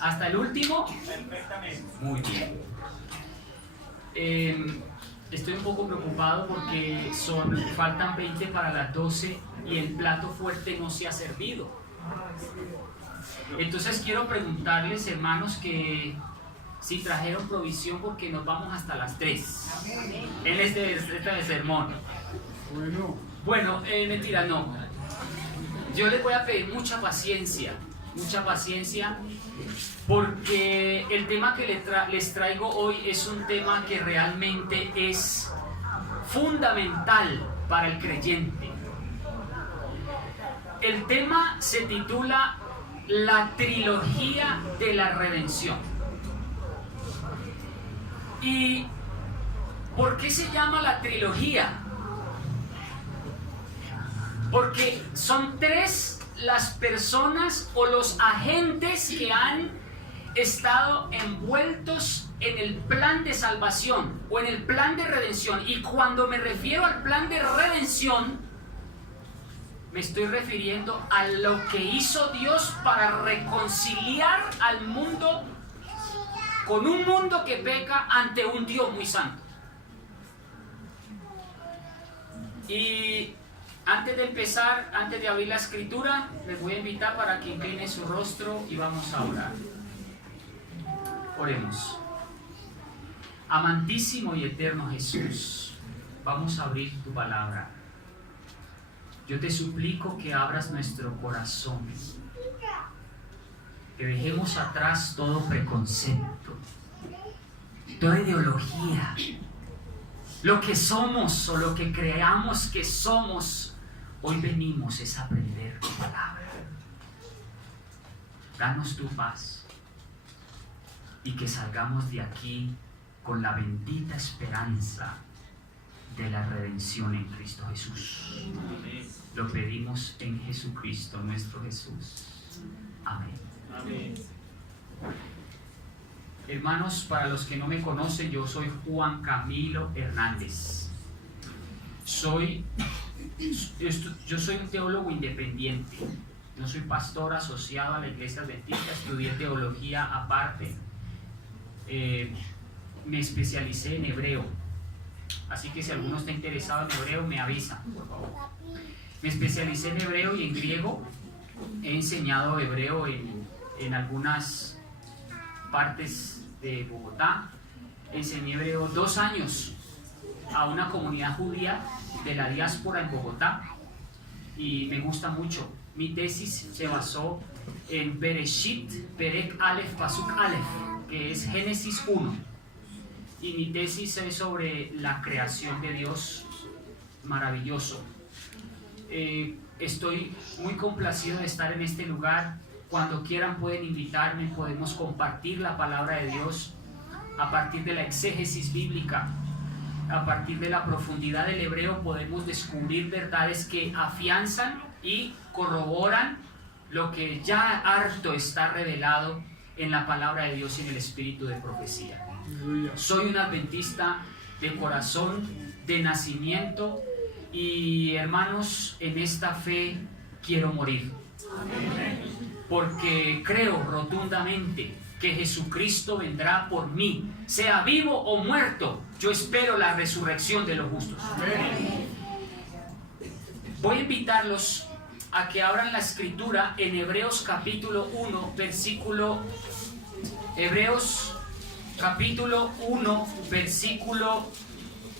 ¿Hasta el último? Perfectamente. Muy bien. Estoy un poco preocupado porque faltan 20 para las 12 y el plato fuerte no se ha servido. Entonces quiero preguntarles, hermanos, que si trajeron provisión porque nos vamos hasta las 3 en este sermón. Bueno, mentira, no. Yo les voy a pedir mucha paciencia, porque el tema que les traigo hoy es un tema que realmente es fundamental para el creyente. El tema se titula La trilogía de la redención. ¿Y por qué se llama la trilogía? Porque son 3 las personas o los agentes que han estado envueltos en el plan de salvación o en el plan de redención. Y cuando me refiero al plan de redención, me estoy refiriendo a lo que hizo Dios para reconciliar al mundo con un mundo que peca ante un Dios muy santo. Y antes de empezar, antes de abrir la escritura, les voy a invitar para que inclinen su rostro y vamos a orar. Oremos. Amantísimo y eterno Jesús, vamos a abrir tu palabra. Yo te suplico que abras nuestro corazón, que dejemos atrás todo preconcepto, toda ideología, lo que somos o lo que creamos que somos. Hoy venimos es a aprender tu palabra. Danos tu paz y que salgamos de aquí con la bendita esperanza de la redención en Cristo Jesús. Lo pedimos en Jesucristo, nuestro Jesús. Amén. Amén. Hermanos, para los que no me conocen, yo soy Juan Camilo Hernández. Yo soy un teólogo independiente. No soy pastor asociado a la Iglesia Adventista. Estudié teología aparte. Me especialicé en hebreo. Así que si alguno está interesado en hebreo, me avisa, por favor. Me especialicé en hebreo y en griego. He enseñado hebreo en algunas partes de Bogotá. Enseñé hebreo 2 años a una comunidad judía de la diáspora en Bogotá y me gusta mucho. Mi tesis se basó en Bereshit, Perek Aleph, Pasuk Aleph, que es Génesis 1, y mi tesis es sobre la creación de Dios. Maravilloso. Estoy muy complacido de estar en este lugar. Cuando quieran pueden invitarme, podemos compartir la palabra de Dios a partir de la exégesis bíblica. A partir de la profundidad del hebreo podemos descubrir verdades que afianzan y corroboran lo que ya harto está revelado en la palabra de Dios y en el espíritu de profecía. Soy un adventista de corazón, de nacimiento, y hermanos, en esta fe quiero morir. Porque creo rotundamente que Jesucristo vendrá por mí, sea vivo o muerto. Yo espero la resurrección de los justos. Voy a invitarlos a que abran la escritura en Hebreos capítulo 1, Hebreos capítulo 1, versículo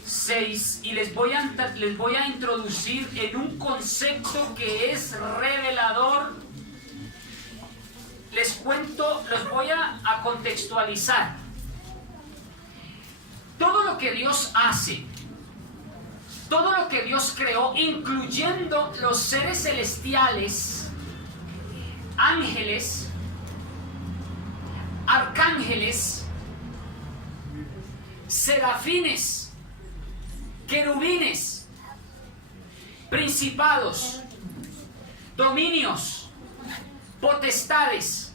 6, y les voy a introducir en un concepto que es revelador. Les cuento, los voy a contextualizar. Todo lo que Dios hace, todo lo que Dios creó, incluyendo los seres celestiales, ángeles, arcángeles, serafines, querubines, principados, dominios, potestades,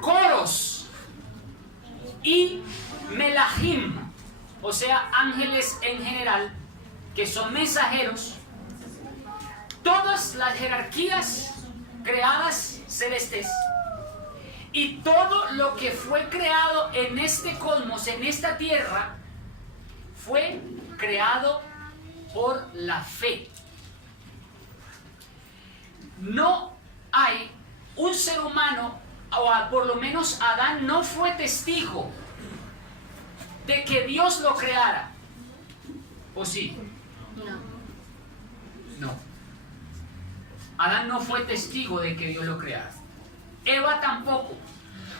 coros y melahim, o sea, ángeles en general, que son mensajeros. Todas las jerarquías creadas celestes Y todo lo que fue creado en este cosmos, en esta tierra, fue creado por la fe. No hay un ser humano, o por lo menos Adán no fue testigo de que Dios lo creara. ¿O sí? No. Adán no fue testigo de que Dios lo creara. Eva tampoco.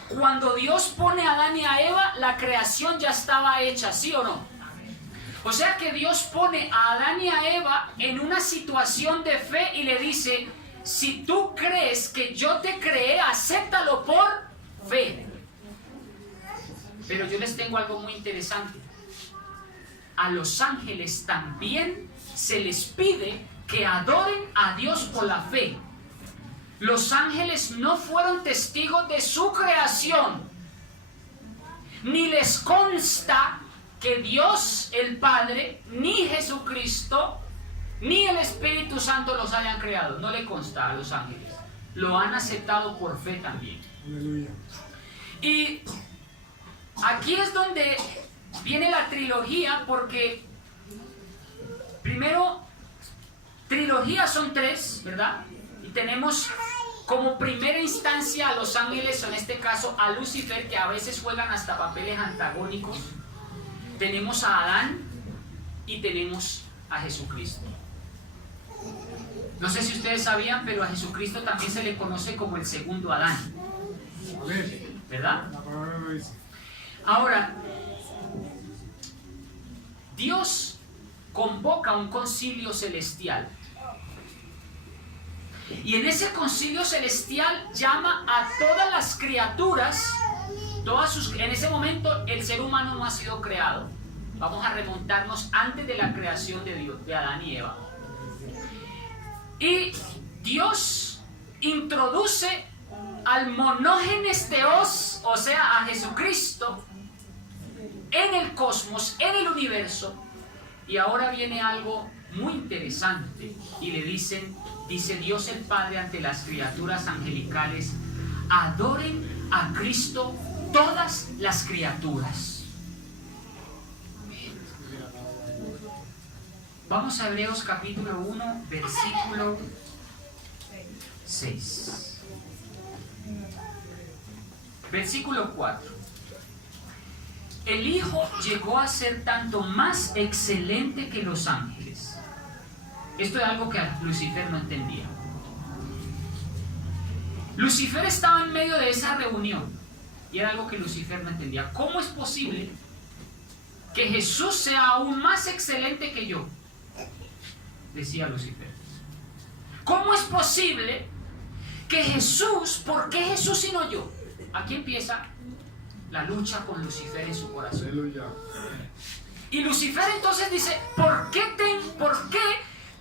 Cuando Dios pone a Adán y a Eva, la creación ya estaba hecha, ¿sí o no? O sea que Dios pone a Adán y a Eva en una situación de fe y le dice: si tú crees que yo te creé, acéptalo por fe. Pero yo les tengo algo muy interesante. A los ángeles también se les pide que adoren a Dios por la fe. Los ángeles no fueron testigos de su creación, ni les consta que Dios el Padre, ni Jesucristo, ni el Espíritu Santo los hayan creado. No le consta a los ángeles. Lo han aceptado por fe también. Aleluya. Y aquí es donde viene la trilogía, porque primero, trilogías son 3, ¿verdad? Y tenemos como primera instancia a los ángeles, o en este caso a Lucifer, que a veces juegan hasta papeles antagónicos. Tenemos a Adán y tenemos a Jesucristo. No sé si ustedes sabían, pero a Jesucristo también se le conoce como el segundo Adán, ¿verdad? Ahora, Dios convoca un concilio celestial, y en ese concilio celestial llama a todas las criaturas, en ese momento el ser humano no ha sido creado. Vamos a remontarnos antes de la creación de Dios, de Adán y Eva. Y Dios introduce al monógenes Theos, o sea, a Jesucristo, en el cosmos, en el universo. Y ahora viene algo muy interesante, y le dice Dios el Padre ante las criaturas angelicales: adoren a Cristo todas las criaturas. Vamos a Hebreos capítulo 1, versículo 6. Versículo 4. El Hijo llegó a ser tanto más excelente que los ángeles. Esto es algo que Lucifer no entendía. Lucifer estaba en medio de esa reunión y era algo que Lucifer no entendía. ¿Cómo es posible que Jesús sea aún más excelente que yo? Decía Lucifer. ¿Cómo es posible que Jesús, por qué Jesús y no yo? Aquí empieza la lucha con Lucifer en su corazón. Aleluya. Y Lucifer entonces dice: ¿por qué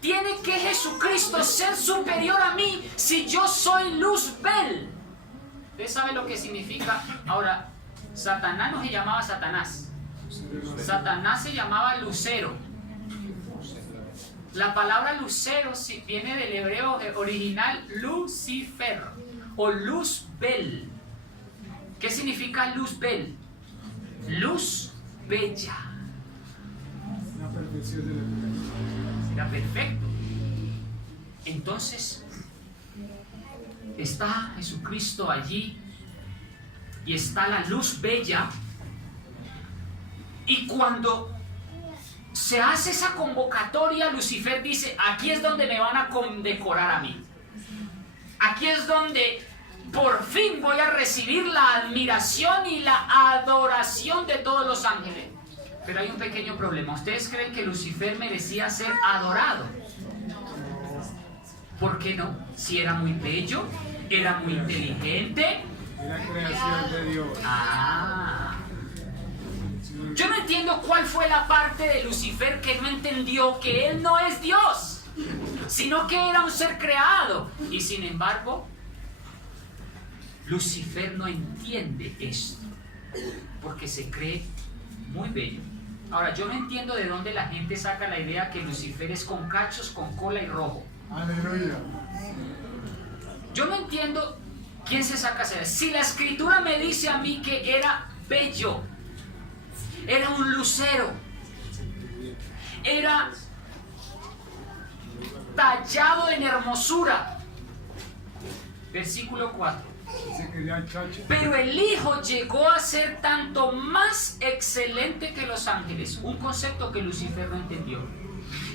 tiene que Jesucristo ser superior a mí si yo soy Luzbel? ¿Ustedes saben lo que significa? Ahora, Satanás no se llamaba Satanás. Satanás se llamaba Lucero. La palabra lucero viene del hebreo original Lucifer o Luzbel. ¿Qué significa Luzbel? Luz bella. La perfección de la vida. Era perfecto. Entonces, está Jesucristo allí y está la luz bella, y cuando se hace esa convocatoria, Lucifer dice: aquí es donde me van a condecorar a mí. Aquí es donde por fin voy a recibir la admiración y la adoración de todos los ángeles. Pero hay un pequeño problema. ¿Ustedes creen que Lucifer merecía ser adorado? ¿Por qué no? Si era muy bello, era muy inteligente. Era creación de Dios. Yo no entiendo cuál fue la parte de Lucifer que no entendió que él no es Dios, sino que era un ser creado. Y sin embargo, Lucifer no entiende esto, porque se cree muy bello. Ahora, yo no entiendo de dónde la gente saca la idea que Lucifer es con cachos, con cola y rojo. Aleluya. Yo no entiendo ¿Quién se saca ese? Si la escritura me dice a mí que era bello, era un lucero, era tallado en hermosura. Versículo 4. Pero el Hijo llegó a ser tanto más excelente que los ángeles, un concepto que Lucifer no entendió.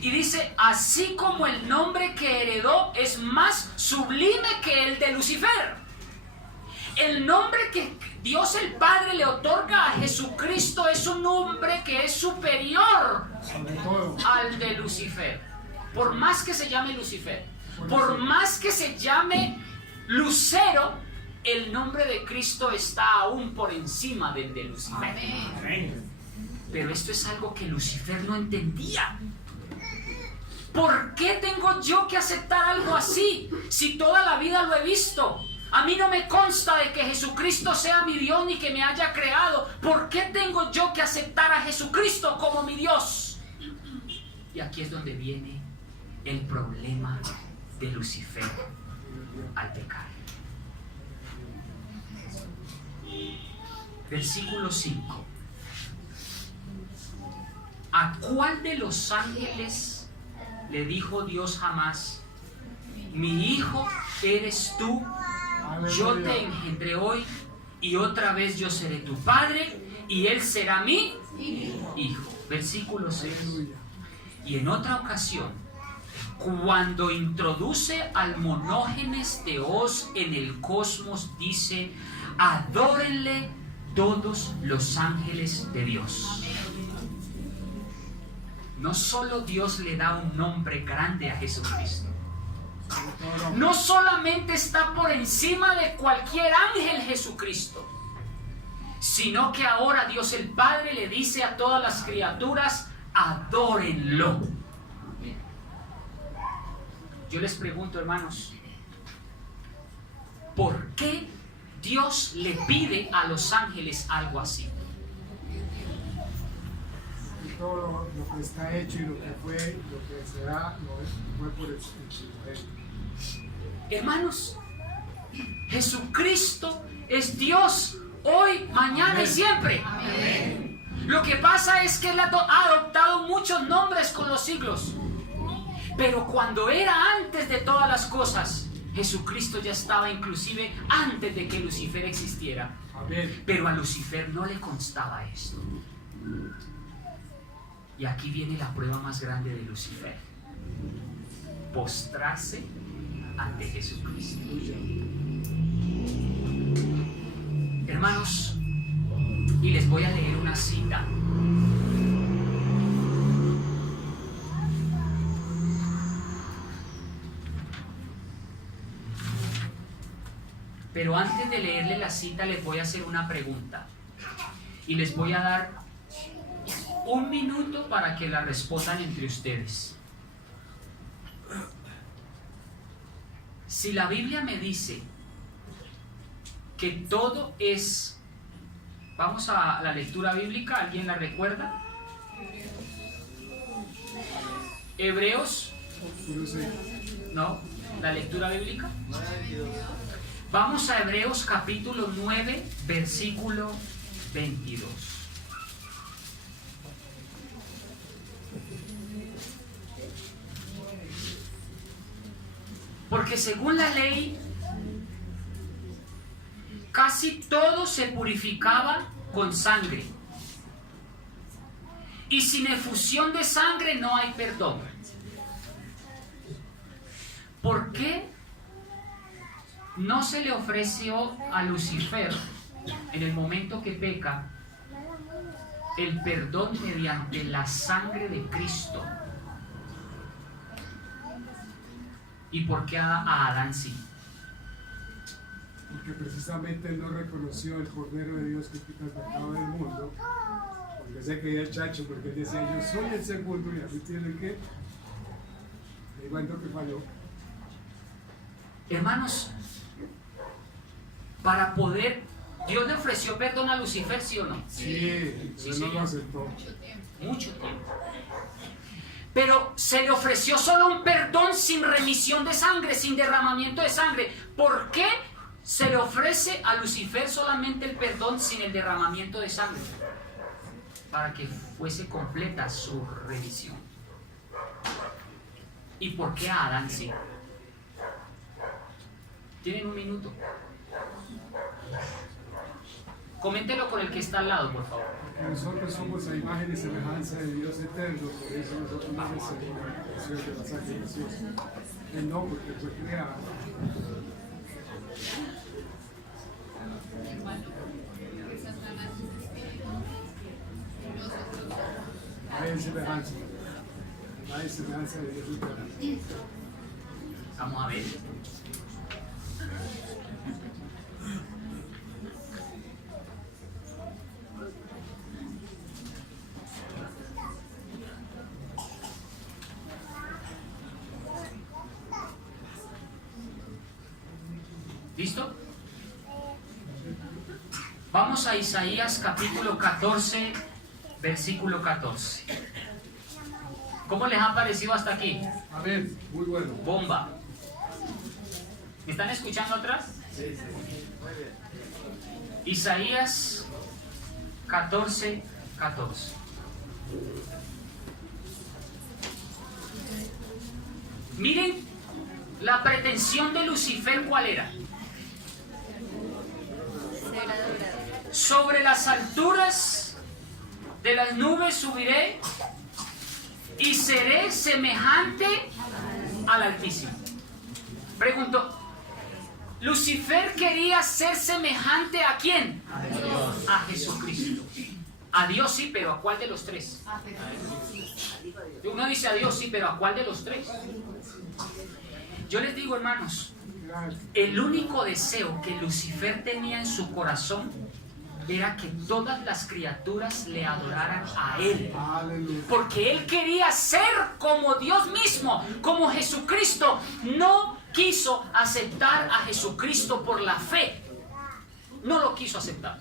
Y dice, así como el nombre que heredó es más sublime que el de Lucifer. El nombre que Dios el Padre le otorga a Jesucristo es un nombre que es superior al de Lucifer. Por más que se llame Lucifer, por más que se llame Lucero, el nombre de Cristo está aún por encima del de Lucifer. Amén. Pero esto es algo que Lucifer no entendía. ¿Por qué tengo yo que aceptar algo así si toda la vida lo he visto? A mí no me consta de que Jesucristo sea mi Dios ni que me haya creado. ¿Por qué tengo yo que aceptar a Jesucristo como mi Dios? Y aquí es donde viene el problema de Lucifer al pecar. Versículo 5. ¿A cuál de los ángeles le dijo Dios jamás: mi hijo eres tú, yo te engendré hoy y otra vez yo seré tu padre y él será mi hijo? Versículo 6. Y en otra ocasión, cuando introduce al monógenes Theos en el cosmos, dice: adórenle todos los ángeles de Dios. No solo Dios le da un nombre grande a Jesucristo, no solamente está por encima de cualquier ángel Jesucristo, sino que ahora Dios el Padre le dice a todas las criaturas: adórenlo. Yo les pregunto, hermanos, ¿por qué Dios le pide a los ángeles algo así? Todo lo que está hecho y lo que fue, lo que será, fue por el Evangelio. Hermanos, Jesucristo es Dios hoy, mañana Amén. Y siempre. Amén. Lo que pasa es que Él ha adoptado muchos nombres con los siglos. Pero cuando era antes de todas las cosas, Jesucristo ya estaba inclusive antes de que Lucifer existiera. Amén. Pero a Lucifer no le constaba esto. Y aquí viene la prueba más grande de Lucifer: postrarse ante Jesucristo. Hermanos, y les voy a leer una cita. Pero antes de leerle la cita, les voy a hacer una pregunta. Y les voy a dar un minuto para que la respondan entre ustedes. Si la Biblia me dice que todo es... Vamos a la lectura bíblica, ¿alguien la recuerda? Hebreos. ¿No? ¿La lectura bíblica? Vamos a Hebreos capítulo 9, versículo 22. Porque según la ley, casi todo se purificaba con sangre. Y sin efusión de sangre no hay perdón. ¿Por qué no se le ofreció a Lucifer, en el momento que peca, el perdón mediante la sangre de Cristo? ¿Y por qué a Adán sí? Porque precisamente él no reconoció el Cordero de Dios que quita el pecado del mundo, porque se creía chacho, porque él decía: yo soy el segundo, y así tiene que. Igual lo que falló. Hermanos, para poder, ¿Dios le ofreció perdón a Lucifer, sí o no? Sí, sí, no lo aceptó. Mucho tiempo. Pero se le ofreció solo un perdón sin remisión de sangre, sin derramamiento de sangre. ¿Por qué Se le ofrece a Lucifer solamente el perdón sin el derramamiento de sangre, para que fuese completa su remisión. ¿Y por qué a Adán sí? Tienen un minuto. Coméntelo con el que está al lado, por favor. Nosotros somos a imagen y semejanza de Dios eterno, por eso nosotros no recibimos la expresión de la sangre de Jesús. Él no, porque fue creado. Imagen y semejanza. Imagen y semejanza de Dios eterno. Vamos a ver. ¿Listo? Vamos a Isaías capítulo 14, versículo 14. ¿Cómo les ha parecido hasta aquí? Amén. Muy bueno. Bomba. ¿Me están escuchando atrás? Sí, sí. Muy bien. Isaías 14, 14. Miren la pretensión de Lucifer, ¿cuál era? Sobre las alturas de las nubes subiré y seré semejante al Altísimo. Pregunto, Lucifer quería ser semejante ¿a quién? A Dios. A Jesucristo. A Dios sí, pero ¿a cuál de los tres? Uno dice a Dios sí, pero ¿a cuál de los tres? Yo les digo, hermanos, el único deseo que Lucifer tenía en su corazón era que todas las criaturas le adoraran a él. Porque él quería ser como Dios mismo, como Jesucristo. No quiso aceptar a Jesucristo por la fe. No lo quiso aceptar.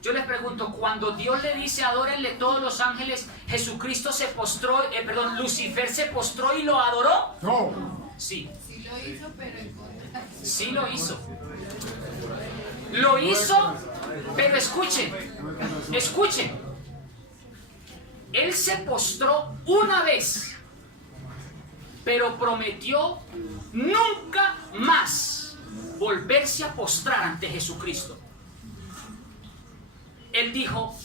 Yo les pregunto, cuando Dios le dice adórenle todos los ángeles, Jesucristo se postró, Lucifer se postró y lo adoró. No. Sí. Sí lo hizo, pero en contra. Sí lo hizo. Lo hizo, pero escuchen. Él se postró una vez, pero prometió nunca más volverse a postrar ante Jesucristo. Él dijo,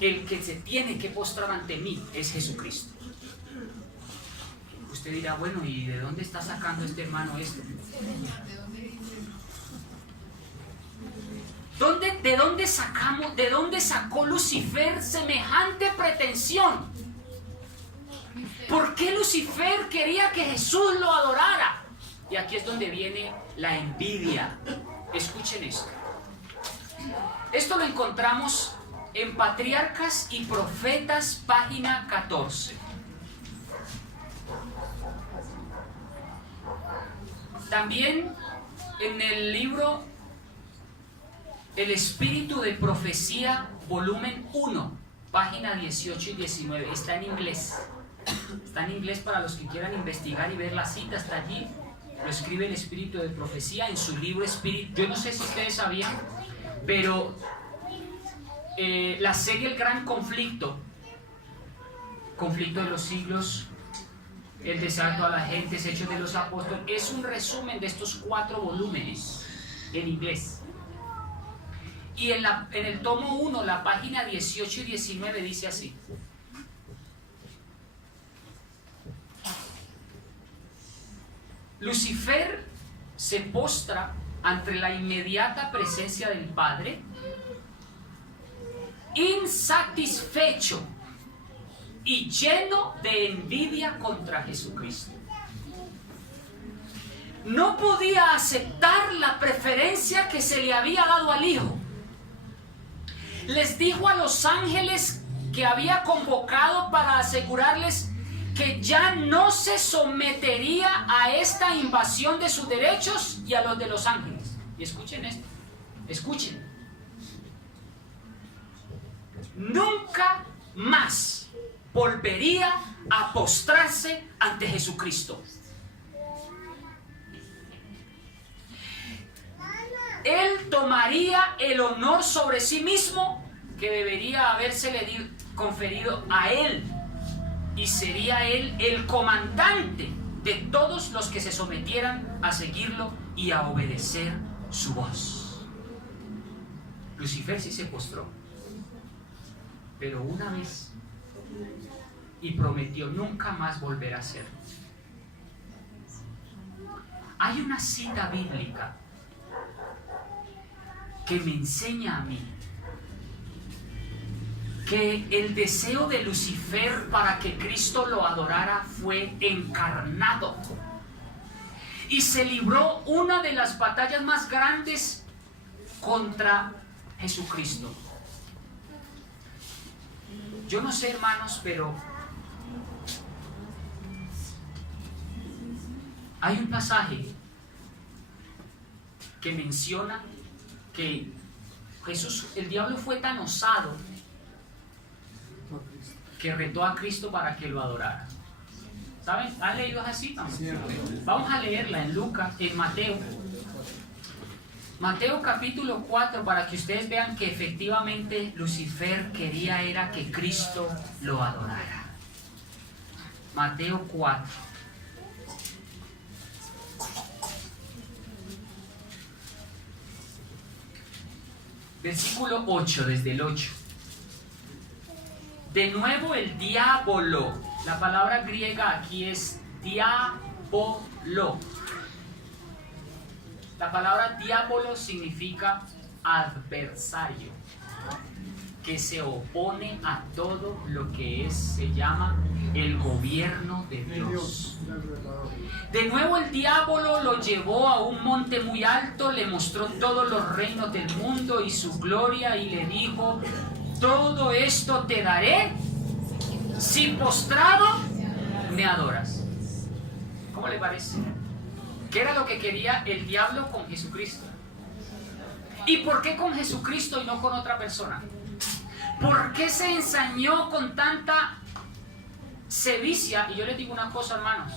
el que se tiene que postrar ante mí es Jesucristo. Usted dirá, bueno, ¿y de dónde está sacando este hermano esto? ¿De dónde sacó Lucifer semejante pretensión? ¿Por qué Lucifer quería que Jesús lo adorara? Y aquí es donde viene la envidia. Escuchen esto. Esto lo encontramos en Patriarcas y Profetas, página 14. También en el libro El Espíritu de Profecía, volumen 1, página 18 y 19. Está en inglés. Está en inglés para los que quieran investigar y ver la cita, está allí. Lo escribe El Espíritu de Profecía en su libro Espíritu. Yo no sé si ustedes sabían, pero la serie El Gran Conflicto de los siglos, El deseo de toda la gente, Hechos de los Apóstoles, es un resumen de estos 4 volúmenes en inglés. Y en el tomo 1, la página 18 y 19 dice así: Lucifer se postra ante la inmediata presencia del Padre, insatisfecho y lleno de envidia contra Jesucristo. No podía aceptar la preferencia que se le había dado al Hijo. Les dijo a los ángeles que había convocado para asegurarles que ya no se sometería a esta invasión de sus derechos y a los de los ángeles. Y escuchen esto, escuchen. Nunca más volvería a postrarse ante Jesucristo. él tomaría el honor sobre sí mismo que debería habérsele conferido a él, y sería él el comandante de todos los que se sometieran a seguirlo y a obedecer su voz. Lucifer sí se postró, pero una vez, y prometió nunca más volver a hacerlo. Hay una cita bíblica que me enseña a mí que el deseo de Lucifer para que Cristo lo adorara fue encarnado, y se libró una de las batallas más grandes contra Jesucristo. Yo no sé, hermanos, pero hay un pasaje que menciona que Jesús, el diablo fue tan osado que retó a Cristo para que lo adorara. ¿Saben? ¿Han leído así también? Vamos a leerla en Lucas, en Mateo. Mateo capítulo 4, para que ustedes vean que efectivamente Lucifer quería era que Cristo lo adorara. Mateo 4. Versículo 8, desde el 8. De nuevo el diablo, la palabra griega aquí es diabolo. La palabra diabolo significa adversario, que se opone a todo lo que se llama el gobierno de Dios. De nuevo el diablo lo llevó a un monte muy alto, le mostró todos los reinos del mundo y su gloria, y le dijo: todo esto te daré si postrado me adoras. ¿Cómo le parece? ¿Qué era lo que quería el diablo con Jesucristo? ¿Y por qué con Jesucristo y no con otra persona? ¿Por qué se ensañó con tanta sevicia? Y yo les digo una cosa, hermanos.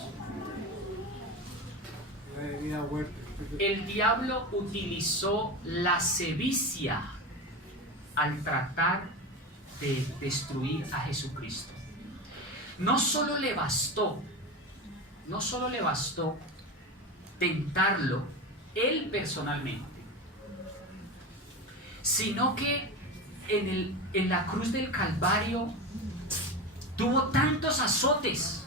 El diablo utilizó la sevicia al tratar de destruir a Jesucristo. No solo le bastó tentarlo él personalmente, sino que en la cruz del Calvario tuvo tantos azotes,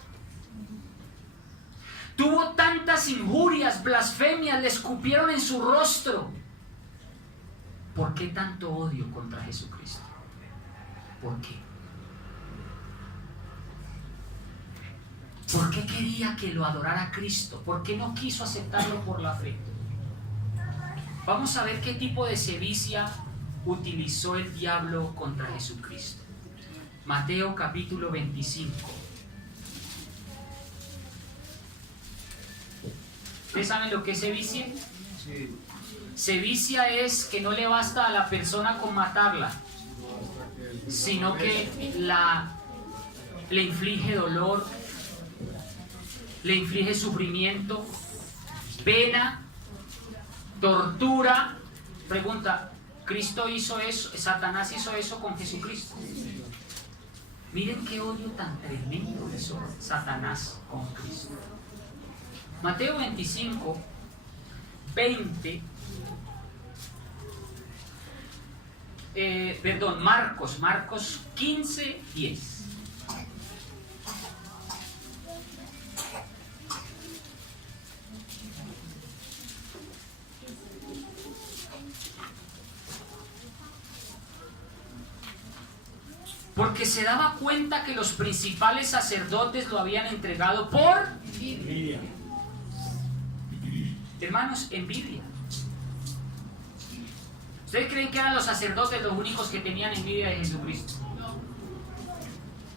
tuvo tantas injurias, blasfemias, le escupieron en su rostro. ¿Por qué tanto odio contra Jesucristo? ¿Por qué? ¿Por qué quería que lo adorara Cristo? ¿Por qué no quiso aceptarlo por la fe? Vamos a ver qué tipo de sevicia utilizó el diablo contra Jesucristo. Mateo capítulo 25. ¿Ustedes saben lo que es sevicia? Sí. Sevicia es que no le basta a la persona con matarla, sino que le inflige dolor, le inflige sufrimiento, pena, tortura. Pregunta: ¿Cristo hizo eso? ¿Satanás hizo eso con Jesucristo? Miren qué odio tan tremendo hizo Satanás con Cristo. Mateo 25, 20. Marcos 15, 10. Porque se daba cuenta que los principales sacerdotes lo habían entregado por envidia. Hermanos, envidia. ¿Ustedes creen que eran los sacerdotes los únicos que tenían envidia de Jesucristo?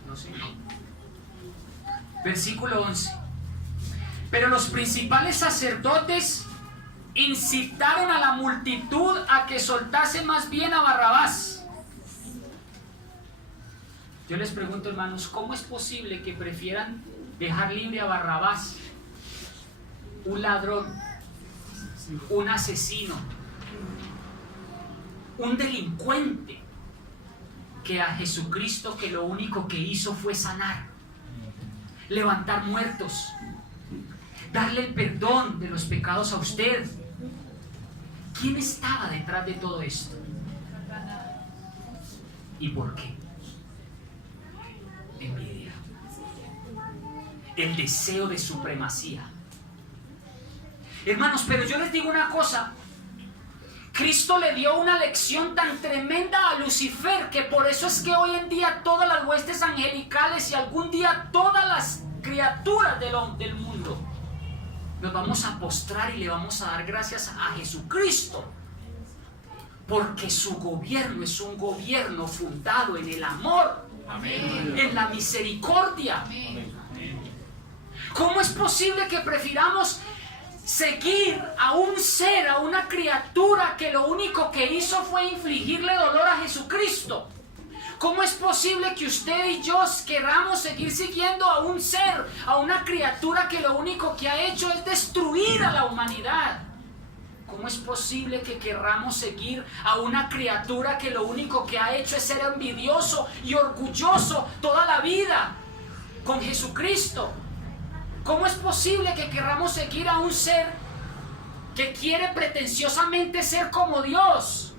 No sé. Versículo 11. Pero los principales sacerdotes incitaron a la multitud a que soltase más bien a Barrabás. Yo les pregunto, hermanos, ¿cómo es posible que prefieran dejar libre a Barrabás, un ladrón, un asesino, un delincuente, que a Jesucristo, que lo único que hizo fue sanar, levantar muertos, darle el perdón de los pecados a usted. ¿Quién estaba detrás de todo esto? ¿Y por qué? Envidia. El deseo de supremacía. Hermanos, pero yo les digo una cosa. Cristo le dio una lección tan tremenda a Lucifer, que por eso es que hoy en día todas las huestes angelicales y algún día todas las criaturas del mundo nos vamos a postrar y le vamos a dar gracias a Jesucristo, porque su gobierno es un gobierno fundado en el amor, amén, en la misericordia. Amén. ¿Cómo es posible que prefiramos seguir a un ser, a una criatura que lo único que hizo fue infligirle dolor a Jesucristo? ¿Cómo es posible que usted y yo queramos seguir siguiendo a un ser, a una criatura que lo único que ha hecho es destruir a la humanidad? ¿Cómo es posible que querramos seguir a una criatura que lo único que ha hecho es ser envidioso y orgulloso toda la vida con Jesucristo? ¿Cómo es posible que querramos seguir a un ser que quiere pretenciosamente ser como Dios,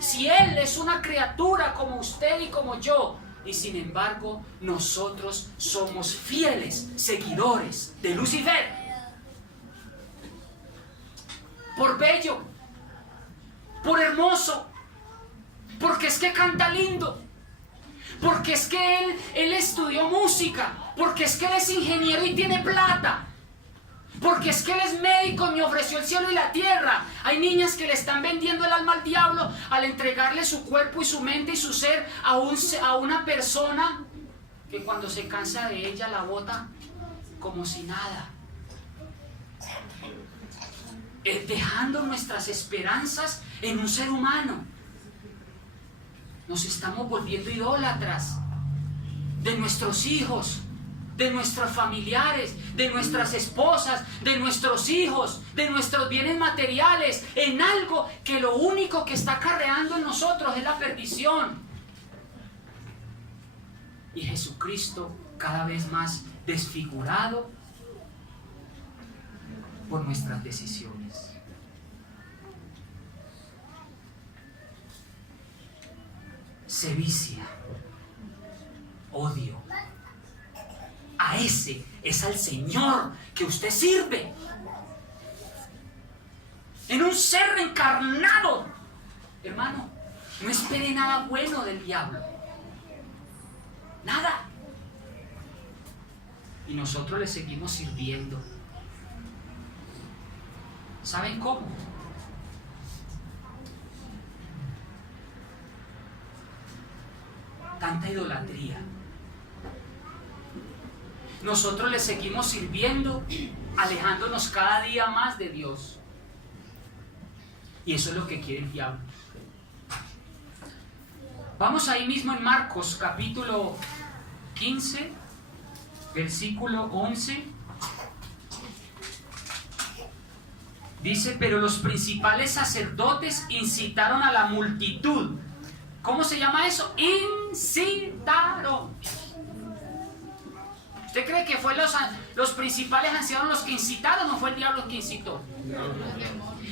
si Él es una criatura como usted y como yo? Y sin embargo, nosotros somos fieles seguidores de Lucifer. Por bello, por hermoso, porque es que canta lindo, porque es que él estudió música, porque es que él es ingeniero y tiene plata, porque es que él es médico y me ofreció el cielo y la tierra. Hay niñas que le están vendiendo el alma al diablo al entregarle su cuerpo y su mente y su ser a una persona que cuando se cansa de ella la bota como si nada. Dejando nuestras esperanzas en un ser humano. Nos estamos volviendo idólatras de nuestros hijos, de nuestros familiares, de nuestras esposas, de nuestros hijos, de nuestros bienes materiales, en algo que lo único que está acarreando en nosotros es la perdición. Y Jesucristo cada vez más desfigurado por nuestras decisiones. Sevicia, odio. A ese es al Señor que usted sirve. En un ser reencarnado. Hermano, no espere nada bueno del diablo. Nada. Y nosotros le seguimos sirviendo. ¿Saben cómo? Tanta idolatría. Nosotros le seguimos sirviendo, alejándonos cada día más de Dios. Y eso es lo que quiere el diablo. Vamos ahí mismo en Marcos capítulo 15, versículo 11. Dice, pero los principales sacerdotes incitaron a la multitud. ¿Cómo se llama eso? Incitaron. ¿Usted cree que fue los principales ancianos los que incitaron o fue el diablo el que incitó?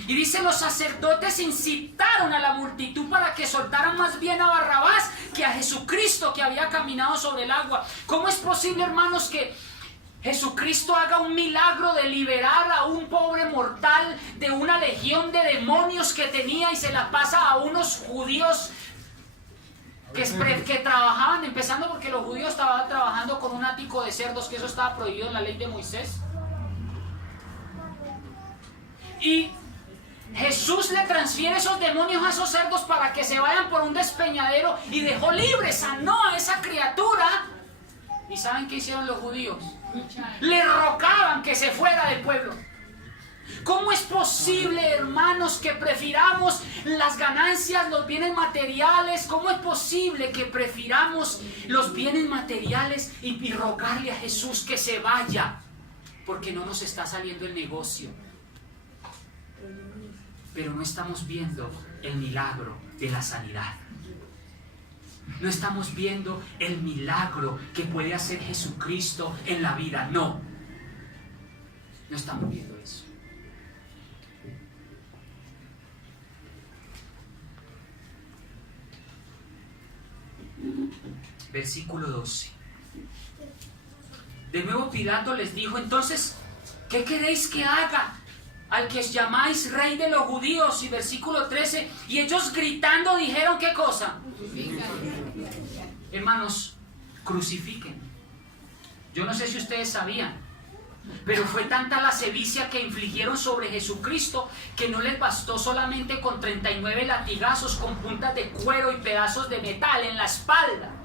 Y dice, los sacerdotes incitaron a la multitud para que soltaran más bien a Barrabás que a Jesucristo, que había caminado sobre el agua. ¿Cómo es posible, hermanos, que Jesucristo haga un milagro de liberar a un pobre mortal de una legión de demonios que tenía y se la pasa a unos judíos que trabajaban, empezando porque los judíos estaban trabajando con un ático de cerdos, que eso estaba prohibido en la ley de Moisés? Y Jesús le transfiere esos demonios a esos cerdos para que se vayan por un despeñadero y dejó libre, sanó a esa criatura. ¿Y saben qué hicieron los judíos? Le rogaban que se fuera del pueblo. ¿Cómo es posible, hermanos, que prefiramos las ganancias, los bienes materiales? ¿Cómo es posible que prefiramos los bienes materiales y rogarle a Jesús que se vaya? Porque no nos está saliendo el negocio. Pero no estamos viendo el milagro de la sanidad. No estamos viendo el milagro que puede hacer Jesucristo en la vida. No estamos viendo eso. Versículo 12. De nuevo Pilato les dijo: entonces, ¿qué queréis que haga al que os llamáis rey de los judíos? Y versículo 13, y ellos gritando dijeron: ¿qué cosa? Hermanos, crucifiquen. Yo no sé si ustedes sabían, pero fue tanta la sevicia que infligieron sobre Jesucristo que no les bastó solamente con 39 latigazos con puntas de cuero y pedazos de metal en la espalda.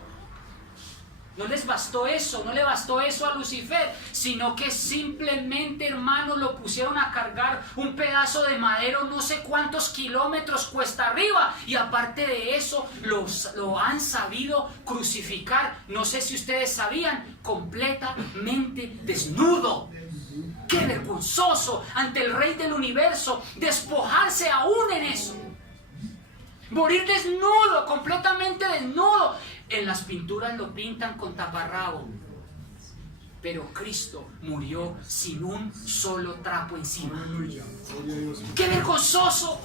No les bastó eso, no le bastó eso a Lucifer, sino que simplemente, hermanos, lo pusieron a cargar un pedazo de madero no sé cuántos kilómetros cuesta arriba, y aparte de eso lo han sabido crucificar, no sé si ustedes sabían, completamente desnudo. ¡Qué vergonzoso ante el Rey del Universo despojarse aún en eso! Morir desnudo, completamente desnudo. En las pinturas lo pintan con taparrabo, pero Cristo murió sin un solo trapo encima. ¡Qué vergonzoso!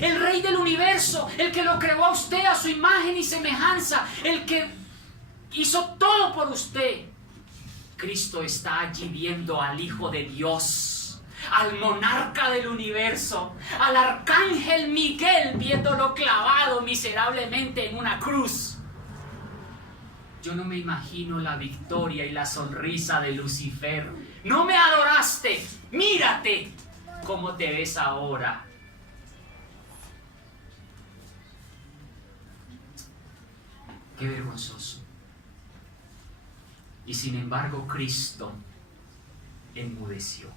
El Rey del Universo, el que lo creó a usted a su imagen y semejanza, el que hizo todo por usted. Cristo está allí viendo al Hijo de Dios, al monarca del universo, al arcángel Miguel, viéndolo clavado miserablemente en una cruz. Yo no me imagino la victoria y la sonrisa de Lucifer. No me adoraste, mírate cómo te ves ahora. Qué vergonzoso. Y sin embargo Cristo enmudeció.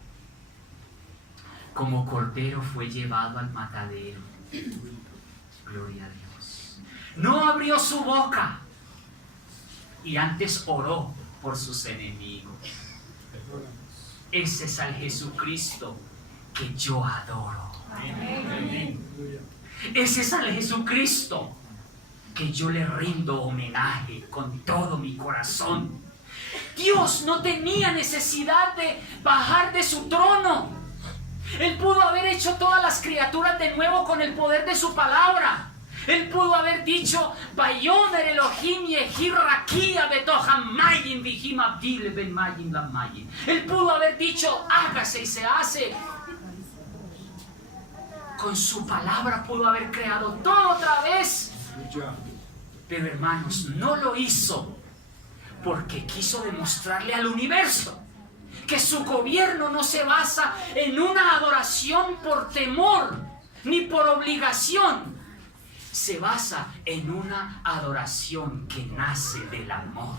Como cordero fue llevado al matadero. Gloria a Dios. No abrió su boca, y antes oró por sus enemigos. Ese es al Jesucristo que yo adoro. Ese es al Jesucristo que yo le rindo homenaje con todo mi corazón. Dios no tenía necesidad de bajar de su trono. Él pudo haber hecho todas las criaturas de nuevo con el poder de su palabra. Él pudo haber dicho: Bayomer Elohim Yehir Rakia Betoham Mayin Vihim Abdil Ben Mayin Lam Mayin. Él pudo haber dicho: hágase, y se hace. Con su palabra pudo haber creado todo otra vez. Pero hermanos, no lo hizo porque quiso demostrarle al universo que su gobierno no se basa en una adoración por temor ni por obligación. Se basa en una adoración que nace del amor.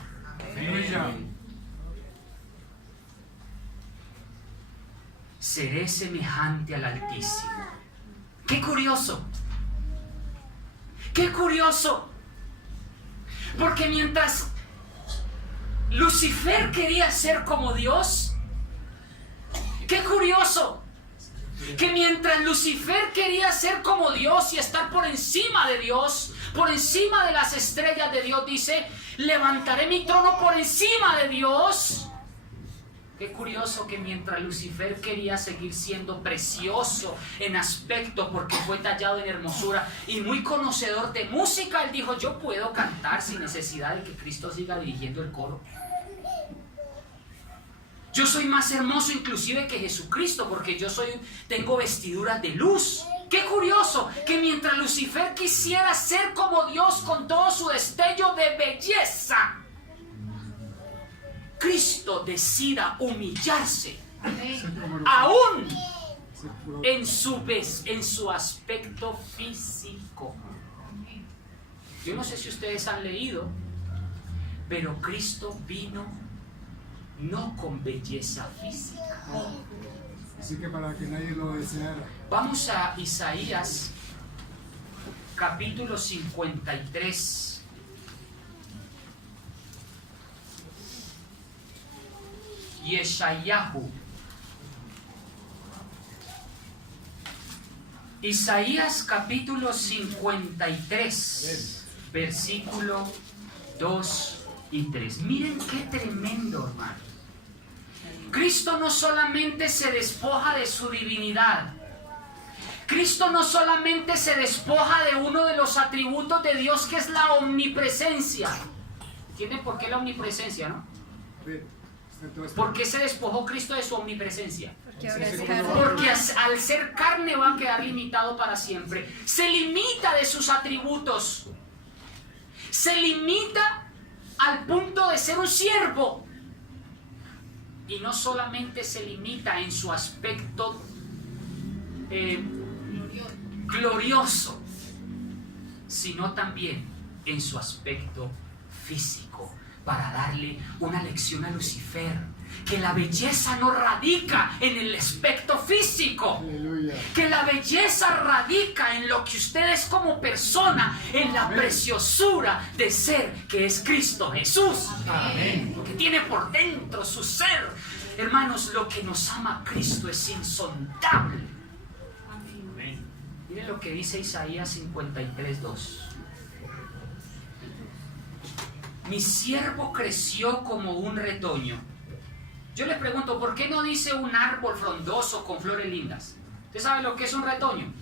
Seré semejante al Altísimo. ¡Qué curioso! ¡Qué curioso! Porque mientras Lucifer quería ser como Dios, ¡qué curioso! Que mientras Lucifer quería ser como Dios y estar por encima de Dios, por encima de las estrellas de Dios, dice: levantaré mi trono por encima de Dios. Qué curioso que mientras Lucifer quería seguir siendo precioso en aspecto porque fue tallado en hermosura y muy conocedor de música, él dijo: yo puedo cantar sin necesidad de que Cristo siga dirigiendo el coro. Yo soy más hermoso inclusive que Jesucristo porque tengo vestiduras de luz. Qué curioso que mientras Lucifer quisiera ser como Dios con todo su destello de belleza, Cristo decida humillarse aún en su aspecto físico. Yo no sé si ustedes han leído, pero Cristo vino no con belleza física. Así que para que nadie lo deseara. Vamos a Isaías capítulo 53. Yeshayahu Isaías capítulo 53, versículo 2 y 3. Miren qué tremendo, hermano. Cristo no solamente se despoja de su divinidad. Cristo no solamente se despoja de uno de los atributos de Dios, que es la omnipresencia. ¿Entienden por qué la omnipresencia, no? ¿Por qué se despojó Cristo de su omnipresencia? Porque ahora es carne. Porque al ser carne va a quedar limitado para siempre. Se limita de sus atributos. Se limita al punto de ser un siervo. Y no solamente se limita en su aspecto glorioso, sino también en su aspecto físico, para darle una lección a Lucifer, que la belleza no radica en el aspecto físico. Aleluya. Que la belleza radica en lo que usted es como persona, en la preciosura de ser que es Cristo Jesús. Amén. Lo que tiene por dentro su ser. Hermanos, lo que nos ama Cristo es insondable. Amén. Miren lo que dice Isaías 53:2. Mi siervo creció como un retoño. Yo le pregunto, ¿por qué no dice un árbol frondoso con flores lindas? ¿Usted sabe lo que es un retoño?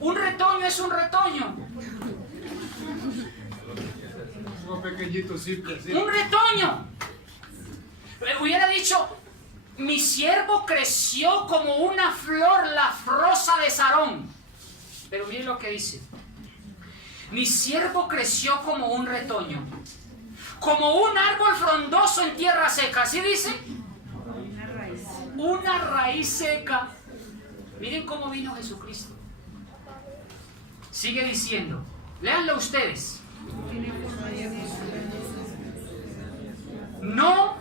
Un retoño es un retoño. Uno pequeñito, simple, así. Un retoño. Hubiera dicho, mi siervo creció como una flor, la rosa de Sarón. Pero miren lo que dice. Mi siervo creció como un retoño, como un árbol frondoso en tierra seca. ¿Así dice? Una raíz. Una raíz seca. Miren cómo vino Jesucristo. Sigue diciendo, léanlo ustedes. No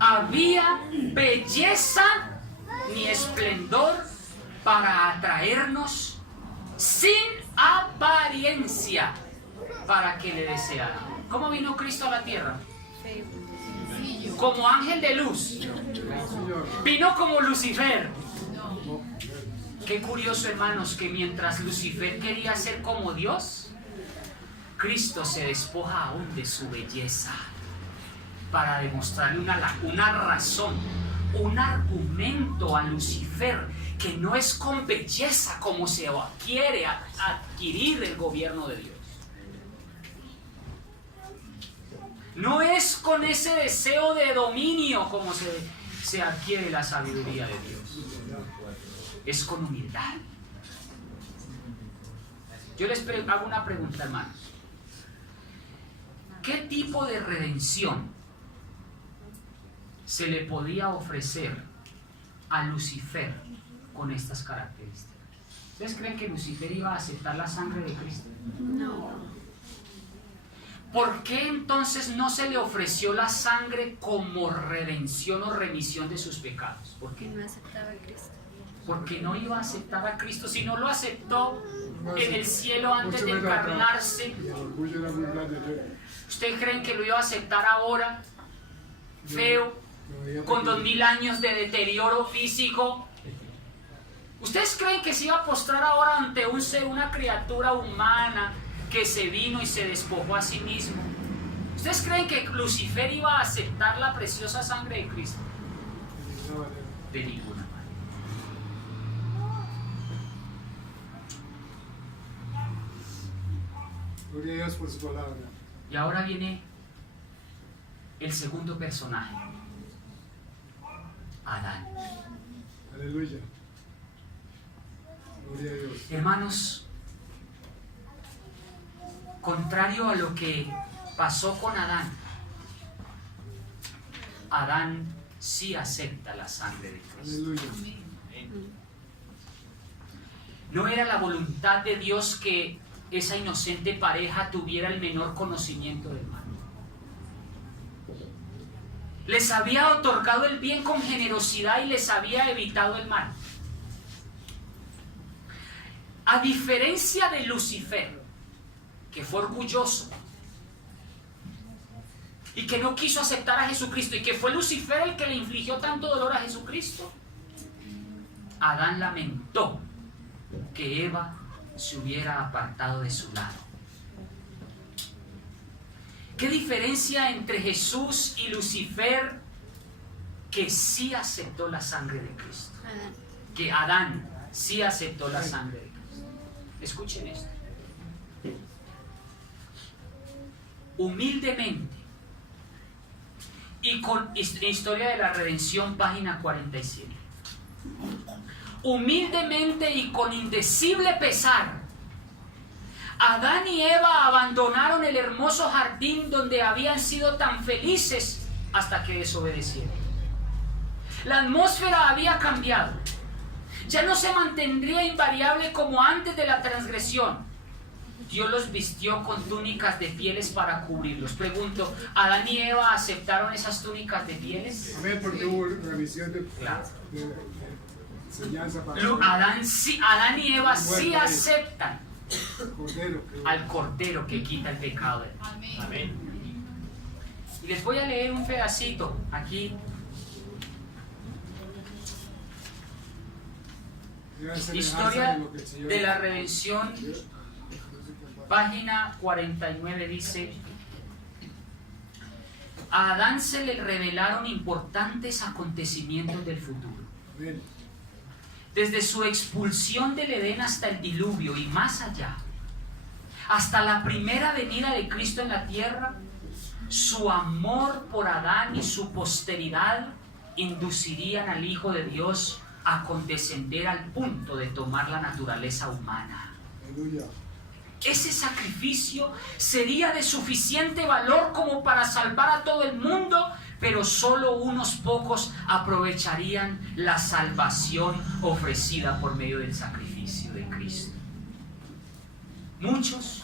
había belleza ni esplendor para atraernos, sin apariencia para que le desearan. ¿Cómo vino Cristo a la tierra? Como ángel de luz. Vino como Lucifer. Qué curioso, hermanos, que mientras Lucifer quería ser como Dios, Cristo se despoja aún de su belleza para demostrarle una razón, un argumento a Lucifer, que no es con belleza como se quiere adquirir el gobierno de Dios. No es con ese deseo de dominio como se adquiere la sabiduría de Dios. Es con humildad. Yo les hago una pregunta, hermanos. ¿Qué tipo de redención se le podía ofrecer a Lucifer con estas características? ¿Ustedes creen que Lucifer iba a aceptar la sangre de Cristo? No. ¿Por qué entonces no se le ofreció la sangre como redención o remisión de sus pecados? ¿Por Que qué? no aceptaba a Cristo. Porque no iba a aceptar a Cristo. Si no lo aceptó No en el cielo antes de mucho menos acá. encarnarse, Y el orgullo era muy grande. ¿ustedes creen que lo iba a aceptar ahora? Feo, con 2000 años de deterioro físico. ¿Ustedes creen que se iba a postrar ahora ante un ser, una criatura humana que se vino y se despojó a sí mismo? ¿Ustedes creen que Lucifer iba a aceptar la preciosa sangre de Cristo? De ninguna manera. Gloria a Dios por su palabra. Y ahora viene el segundo personaje, Adán. Aleluya. Gloria a Dios. Hermanos, contrario a lo que pasó con Adán, Adán sí acepta la sangre de Cristo. Aleluya. No era la voluntad de Dios que esa inocente pareja tuviera el menor conocimiento del mal. Les había otorgado el bien con generosidad y les había evitado el mal. A diferencia de Lucifer, que fue orgulloso y que no quiso aceptar a Jesucristo, y que fue Lucifer el que le infligió tanto dolor a Jesucristo, Adán lamentó que Eva se hubiera apartado de su lado. ¿Qué diferencia entre Jesús y Lucifer, que sí aceptó la sangre de Cristo? Que Adán sí aceptó la sangre de Cristo. Escuchen esto. Humildemente y con Historia de la Redención, página 47. Humildemente y con indecible pesar, Adán y Eva abandonaron el hermoso jardín donde habían sido tan felices hasta que desobedecieron. La atmósfera había cambiado. Ya no se mantendría invariable como antes de la transgresión. Dios los vistió con túnicas de pieles para cubrirlos. Pregunto, ¿Adán y Eva aceptaron esas túnicas de pieles? Amén, porque hubo revisión de enseñanza para Adán y Eva sí aceptan Cordero, al Cordero que quita el pecado. Amén. Y les voy a leer un pedacito aquí. Historia de la Redención, página 49, dice: a Adán se le revelaron importantes acontecimientos del futuro. Desde su expulsión del Edén hasta el diluvio y más allá, hasta la primera venida de Cristo en la tierra, su amor por Adán y su posteridad inducirían al Hijo de Dios a condescender al punto de tomar la naturaleza humana. Aleluya. Ese sacrificio sería de suficiente valor como para salvar a todo el mundo, pero solo unos pocos aprovecharían la salvación ofrecida por medio del sacrificio de Cristo. Muchos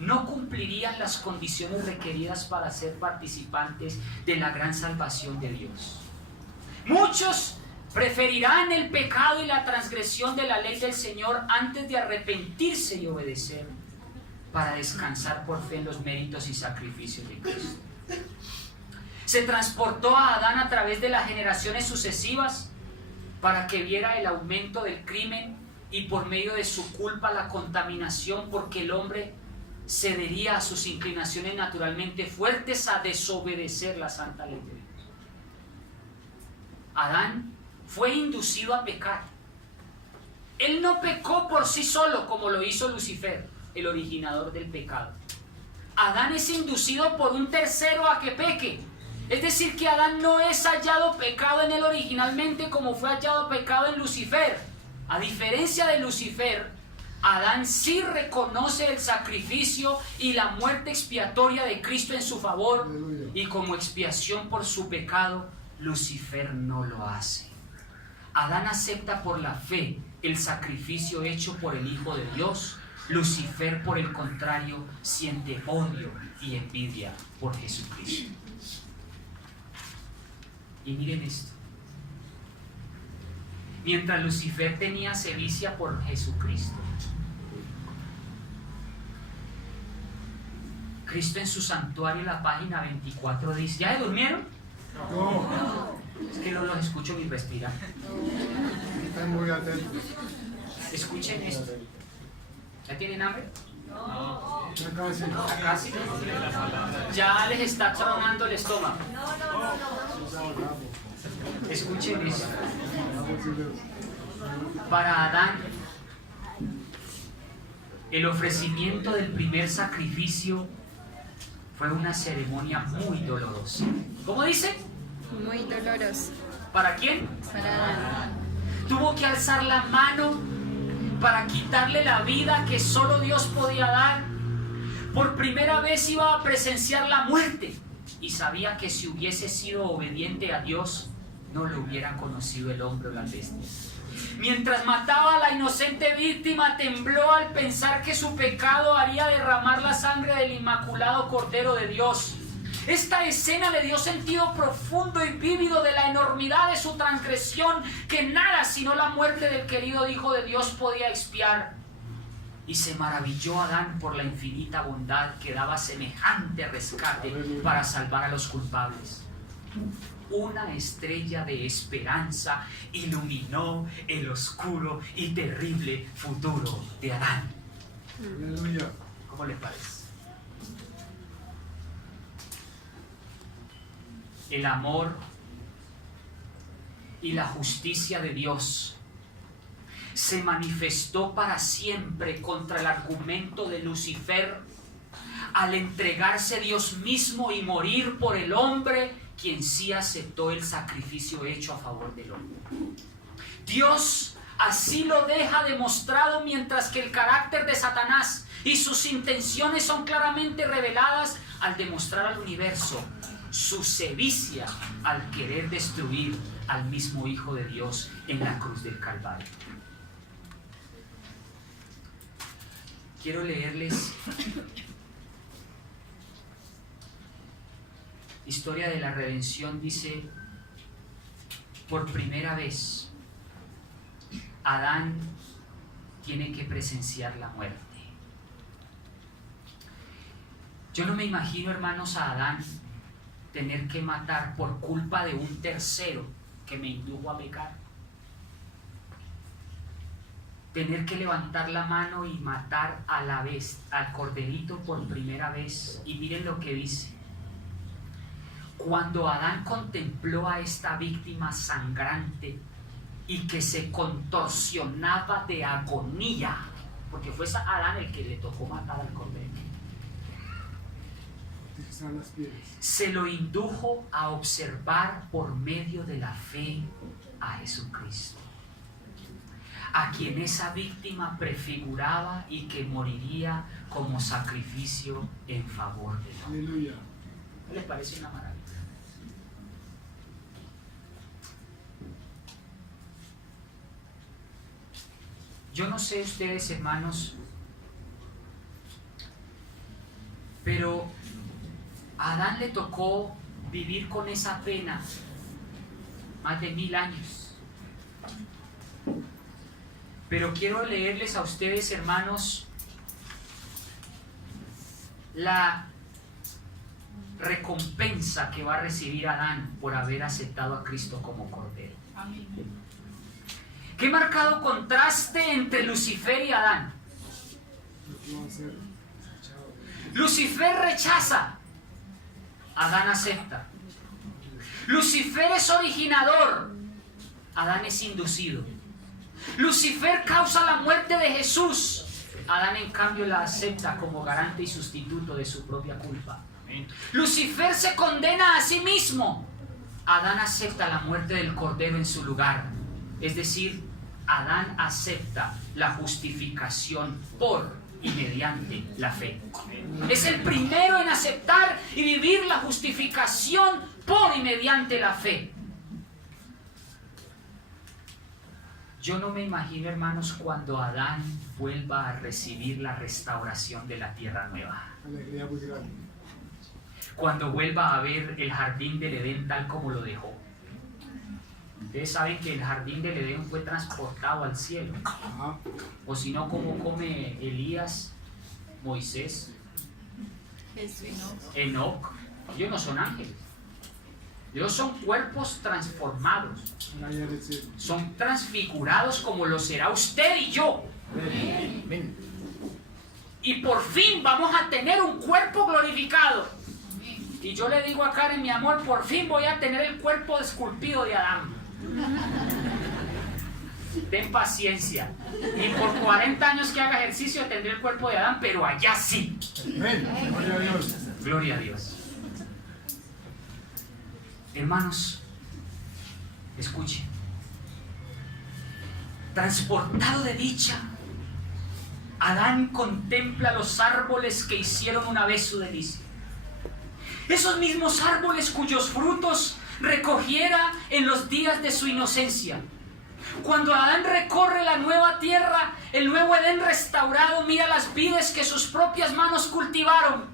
no cumplirían las condiciones requeridas para ser participantes de la gran salvación de Dios. Muchos preferirán el pecado y la transgresión de la ley del Señor antes de arrepentirse y obedecer para descansar por fe en los méritos y sacrificios de Cristo. Se transportó a Adán a través de las generaciones sucesivas para que viera el aumento del crimen y por medio de su culpa la contaminación, porque el hombre cedería a sus inclinaciones naturalmente fuertes a desobedecer la santa ley de Dios. Adán fue inducido a pecar. Él no pecó por sí solo como lo hizo Lucifer, el originador del pecado. Adán es inducido por un tercero a que peque. Es decir, que Adán no es hallado pecado en él originalmente como fue hallado pecado en Lucifer. A diferencia de Lucifer, Adán sí reconoce el sacrificio y la muerte expiatoria de Cristo en su favor, y como expiación por su pecado, Lucifer no lo hace. Adán acepta por la fe el sacrificio hecho por el Hijo de Dios. Lucifer, por el contrario, siente odio y envidia por Jesucristo. Y miren esto. Mientras Lucifer tenía sevicia por Jesucristo, Cristo en su santuario, en la página 24, dice: ¿ya se durmieron? No. Es que no los escucho ni respirar. Están muy atentos. Escuchen esto. ¿Ya tienen hambre? Ya casi. Acá sí. Ya les está tronando el estómago. Escuchen esto. Para Adán, el ofrecimiento del primer sacrificio fue una ceremonia muy dolorosa. ¿Cómo dice? Muy doloroso. ¿Para quién? Para Adán. Tuvo que alzar la mano para quitarle la vida que solo Dios podía dar. Por primera vez iba a presenciar la muerte y sabía que si hubiese sido obediente a Dios, no lo hubiera conocido el hombre o la bestia. Mientras mataba a la inocente víctima, tembló al pensar que su pecado haría derramar la sangre del inmaculado Cordero de Dios. Esta escena le dio sentido profundo y vívido de la enormidad de su transgresión, que nada sino la muerte del querido Hijo de Dios podía expiar. Y se maravilló Adán por la infinita bondad que daba semejante rescate para salvar a los culpables. una estrella de esperanza iluminó el oscuro y terrible futuro de Adán. Aleluya. ¿Cómo les parece? El amor y la justicia de Dios se manifestó para siempre contra el argumento de Lucifer al entregarse Dios mismo y morir por el hombre, quien sí aceptó el sacrificio hecho a favor del hombre. Dios así lo deja demostrado, mientras que el carácter de Satanás y sus intenciones son claramente reveladas al demostrar al universo su sevicia al querer destruir al mismo Hijo de Dios en la cruz del Calvario. Quiero leerles Historia de la Redención. Dice: por primera vez Adán tiene que presenciar la muerte. Yo no me imagino, hermanos, a Adán tener que matar por culpa de un tercero que me indujo a pecar. Tener que levantar la mano y matar a la vez al corderito por primera vez. Y miren lo que dice: cuando Adán contempló a esta víctima sangrante y que se contorsionaba de agonía, porque fue Adán el que le tocó matar al cordero, se lo indujo a observar por medio de la fe a Jesucristo, a quien esa víctima prefiguraba y que moriría como sacrificio en favor de Dios. Aleluya. ¿No les parece una maravilla? Yo no sé ustedes, hermanos, pero a Adán le tocó vivir con esa pena más de 1000 años. Pero quiero leerles a ustedes, hermanos, la recompensa que va a recibir Adán por haber aceptado a Cristo como Cordero. Amén. Qué marcado contraste entre Lucifer y Adán. Lucifer rechaza, Adán acepta. Lucifer es originador, Adán es inducido. Lucifer causa la muerte de Jesús, Adán en cambio la acepta como garante y sustituto de su propia culpa. Lucifer se condena a sí mismo, Adán acepta la muerte del Cordero en su lugar. Es decir, Adán acepta la justificación por y mediante la fe. Es el primero en aceptar y vivir la justificación por y mediante la fe. Yo no me imagino, hermanos, cuando Adán vuelva a recibir la restauración de la tierra nueva. Alegría muy grande. Cuando vuelva a ver el jardín del Edén tal como lo dejó. Ustedes saben que el jardín del Edén fue transportado al cielo. Ajá. O si no, como come Elías, Moisés, Enoc. Ellos no son ángeles. Ellos son cuerpos transformados. Allá en el cielo. Son transfigurados como lo será usted y yo. Amén. Y por fin vamos a tener un cuerpo glorificado. Y yo le digo a Karen, mi amor, por fin voy a tener el cuerpo esculpido de Adán. Ten paciencia. Y por 40 años que haga ejercicio tendré el cuerpo de Adán, pero allá sí. Amén. Gloria a Dios. Gloria a Dios. Hermanos, escuchen. Transportado de dicha, Adán contempla los árboles que hicieron una vez su delicia. Esos mismos árboles cuyos frutos recogiera en los días de su inocencia. Cuando Adán recorre la nueva tierra, el nuevo Edén restaurado, mira las vides que sus propias manos cultivaron,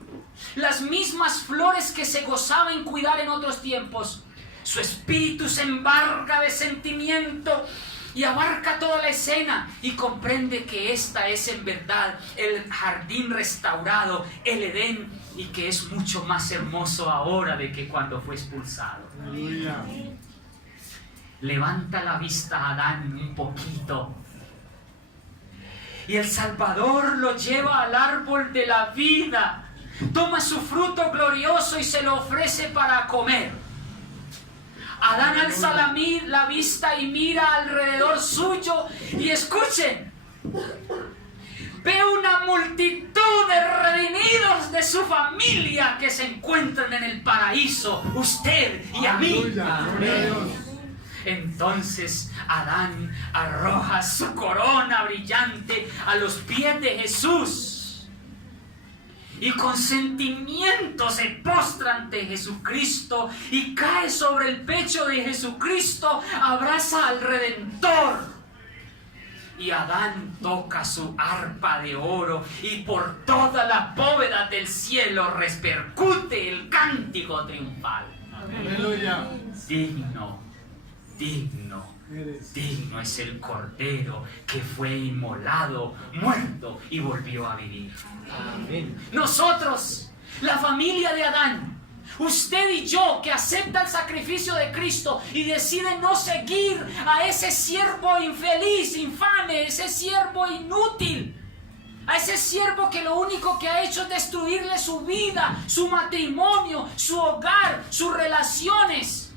las mismas flores que se gozaba en cuidar en otros tiempos. Su espíritu se embarga de sentimiento y abarca toda la escena y comprende que esta es en verdad el jardín restaurado, el Edén, y que es mucho más hermoso ahora de que cuando fue expulsado. Aleluya. Levanta la vista a Adán un poquito y el Salvador lo lleva al árbol de la vida, toma su fruto glorioso y se lo ofrece para comer. Adán alza la vista y mira alrededor suyo y escuchen, ve una multitud de redimidos de su familia que se encuentran en el paraíso, usted y a mí. Aleluya. Gloria a Dios. Entonces Adán arroja su corona brillante a los pies de Jesús y con sentimiento se postra ante Jesucristo y cae sobre el pecho de Jesucristo, abraza al Redentor. Y Adán toca su arpa de oro y por toda la bóveda del cielo repercute el cántico triunfal. Aleluya. Digno es el Cordero que fue inmolado, muerto y volvió a vivir. Amén. Nosotros, la familia de Adán, usted y yo que acepta el sacrificio de Cristo y decide no seguir a ese siervo infeliz, infame, ese siervo inútil, a ese siervo que lo único que ha hecho es destruirle su vida, su matrimonio, su hogar, sus relaciones.